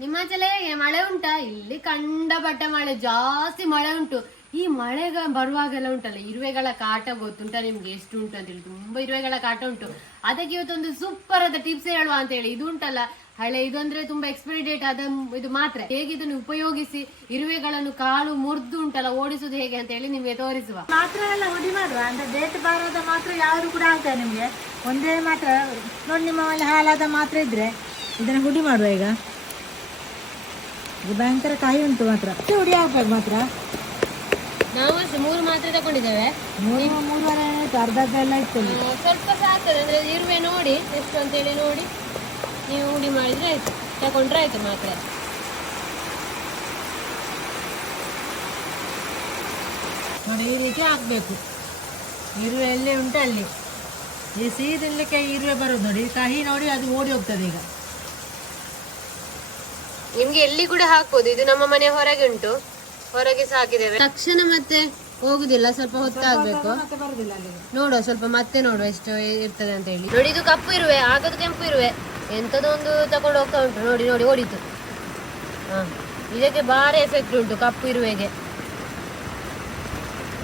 ನಿಮ್ಮಾಚೆಲೆ ಮಳೆ ಉಂಟಾ? ಇಲ್ಲಿ ಕಂಡಪಟ್ಟ ಮಳೆ, ಜಾಸ್ತಿ ಮಳೆ ಉಂಟು. ಈ ಮಳೆಗ ಬರುವಾಗೆಲ್ಲ ಉಂಟಲ್ಲ, ಇರುವೆಗಳ ಕಾಟ ಗೊತ್ತುಂಟ ನಿಮ್ಗೆ? ಎಷ್ಟು ಉಂಟು ಅಂತ ಹೇಳಿ ತುಂಬಾ ಇರುವೆಗಳ ಕಾಟ ಉಂಟು. ಅದಕ್ಕೆ ಇವತ್ತೊಂದು ಸೂಪರ್ ಆದ ಟಿಪ್ಸ್ ಹೇಳುವ ಅಂತ ಹೇಳಿ ಇದು ಉಂಟಲ್ಲ, ಹಳೆ ಇದು ಅಂದ್ರೆ ತುಂಬಾ ಎಕ್ಸ್ಪೈರಿ ಡೇಟ್ ಆದ ಇದು ಮಾತ್ರ. ಹೇಗೆ ಇದನ್ನು ಉಪಯೋಗಿಸಿ ಇರುವೆಗಳನ್ನು ಕಾಳು ಮುರಿದು ಉಂಟಲ್ಲ ಓಡಿಸುದು ಹೇಗೆ ಅಂತ ಹೇಳಿ ನಿಮ್ಗೆ ತೋರಿಸುವ. ಮಾತ್ರ ಎಲ್ಲ ಹುಡಿ ಮಾಡುವ ಅಂದ್ರೆ ಡೇಟ್ ಬಾರದ ಮಾತ್ರ ಯಾರು ಕೂಡ ಆಗ್ತದೆ ನಿಮ್ಗೆ. ಒಂದೇ ಮಾತ್ರ, ನೋಡಿ ನಿಮ್ಮ ಹಾಲಾದ ಮಾತ್ರ ಇದ್ರೆ, ಇದನ್ನ ಹುಡಿ ಮಾಡುವ ಈಗ. ಇದು ಭಯಂಕರ ಕಾಯಿ ಉಂಟು ಮಾತ್ರ. ಹುಡಿ ಆಗ್ಬೇಕು ಮಾತ್ರ. ನಾವು ಅಷ್ಟೇ ಮೂರು ಮಾತ್ರೆ ತಗೊಂಡಿದ್ದೇವೆ. ಮೂರು ಮೂರುವರೆ ಆಯ್ತು ಅರ್ಧ ಅರ್ಧ ಎಲ್ಲ ಇತ್ತು ಸ್ವಲ್ಪ ಸಾಕ್ತದೆ ಅಂದ್ರೆ ಇರುವೆ ನೋಡಿ ಎಷ್ಟು ಅಂತೇಳಿ ನೋಡಿ. ನೀವು ಹುಡಿ ಮಾಡಿದ್ರೆ ಆಯ್ತು ತಗೊಂಡ್ರೆ ಆಯ್ತು ಮಾತ್ರ. ನೋಡಿ ಈ ರೀತಿ ಹಾಕ್ಬೇಕು. ಇರುವೆ ಎಲ್ಲೇ ಉಂಟು ಅಲ್ಲಿ. ಈ ಸಿಹಿ ತಿನ್ಲಿಕ್ಕೆ ಇರುವೆ ಬರೋದು ನೋಡಿ. ಕಹಿ ನೋಡಿ ಅದು ಓಡಿ ಹೋಗ್ತದೆ ಈಗ. ನಿಮ್ಗೆ ಎಲ್ಲಿ ಕೂಡ ಹಾಕ್ಬೋದು. ಇದು ನಮ್ಮ ಮನೆ ಹೊರಗೆ ಉಂಟು. ಹೊರಗೆ ಸಾಕಿದ್ದೇವೆ ತಕ್ಷಣ ಮತ್ತೆ ಹೋಗುದಿಲ್ಲ ಸ್ವಲ್ಪ ಹೊತ್ತಾಗ್ಬೇಕು. ನೋಡುವ ಸ್ವಲ್ಪ ಮತ್ತೆ ನೋಡುವ ಎಷ್ಟು ಇರ್ತದೆ ಅಂತ ಹೇಳಿ. ನೋಡಿ ಇದು ಕಪ್ಪು ಇರುವೆ ಆಗದು ಕೆಂಪು ಇರುವೆ. ಎಂತದೊಂದು ತಗೊಂಡು ಹೋಗ್ತಾ ಉಂಟು. ನೋಡಿ ನೋಡಿ ಓಡಿತು. ಹಾ ಇದಕ್ಕೆ ಭಾರಿ ಎಫೆಕ್ಟ್ ಉಂಟು ಕಪ್ಪು ಇರುವೆಗೆ.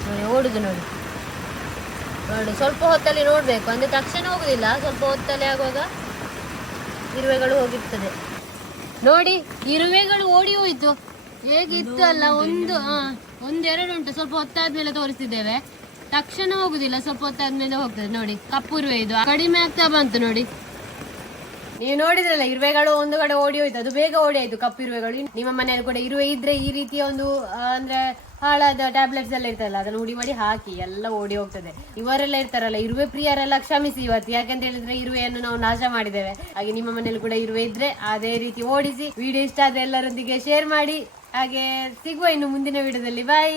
ನೋಡಿ ಓಡುದು ನೋಡಿ. ನೋಡಿ ಸ್ವಲ್ಪ ಹೊತ್ತಲ್ಲಿ ನೋಡ್ಬೇಕು. ಅಂದ್ರೆ ತಕ್ಷಣ ಹೋಗುದಿಲ್ಲ. ಸ್ವಲ್ಪ ಹೊತ್ತಲ್ಲಿ ಆಗುವಾಗ ಇರುವೆಗಳು ಹೋಗಿರ್ತದೆ. ನೋಡಿ, ಇರುವೆಗಳು ಓಡಿ ಹೋಯ್ತು. ಹೇಗಿತ್ತು ಅಲ್ಲ, ಒಂದು ಒಂದೆರಡು ಉಂಟು. ಸ್ವಲ್ಪ ಹೊತ್ತಾದ್ಮೇಲೆ ತೋರಿಸಿದ್ದೇವೆ ತಕ್ಷಣ ಹೋಗುದಿಲ್ಲ, ಸ್ವಲ್ಪ ಹೊತ್ತಾದ್ಮೇಲೆ ಹೋಗ್ತದೆ. ನೋಡಿ, ಕಪ್ಪು ಇರುವೆ ಇದು. ಕಡಿಮೆ ಆಗ್ತಾ ಬಂತು, ನೋಡಿ. ನೀವು ನೋಡಿದ್ರಲ್ಲ, ಇರುವೆಗಳು ಒಂದು ಕಡೆ ಓಡಿ ಹೋಯ್ತು, ಅದು ಬೇಗ ಓಡಿ ಆಯ್ತು, ಕಪ್ಪು ಇರುವೆಗಳು. ನಿಮ್ಮ ಮನೆಯಲ್ಲಿ ಕೂಡ ಇರುವೆ ಇದ್ರೆ ಈ ರೀತಿಯ ಒಂದು ಅಂದ್ರೆ ಹಾಳಾದ ಟ್ಯಾಬ್ಲೆಟ್ಸ್ ಎಲ್ಲ ಇರ್ತಲ್ಲ ಅದನ್ನು ಹುಡಿ ಮಾಡಿ ಹಾಕಿ, ಎಲ್ಲ ಓಡಿ ಹೋಗ್ತದೆ. ಇವರೆಲ್ಲ ಇರ್ತಾರಲ್ಲ, ಇರುವೆ ಪ್ರಿಯರೆಲ್ಲ ಕ್ಷಮಿಸಿ ಇವತ್ತು. ಯಾಕಂತ ಹೇಳಿದ್ರೆ ಇರುವೆಯನ್ನು ನಾವು ನಾಶ ಮಾಡಿದ್ದೇವೆ. ಹಾಗೆ ನಿಮ್ಮ ಮನೆಯಲ್ಲಿ ಕೂಡ ಇರುವೆ ಇದ್ರೆ ಅದೇ ರೀತಿ ಓಡಿಸಿ ವಿಡಿಯೋ ಇಷ್ಟ ಆದ್ರೆ ಎಲ್ಲರೊಂದಿಗೆ ಶೇರ್ ಮಾಡಿ. ಹಾಗೆ ಸಿಗುವ ಇನ್ನು ಮುಂದಿನ ವಿಡಿಯೋದಲ್ಲಿ ಬಾಯ್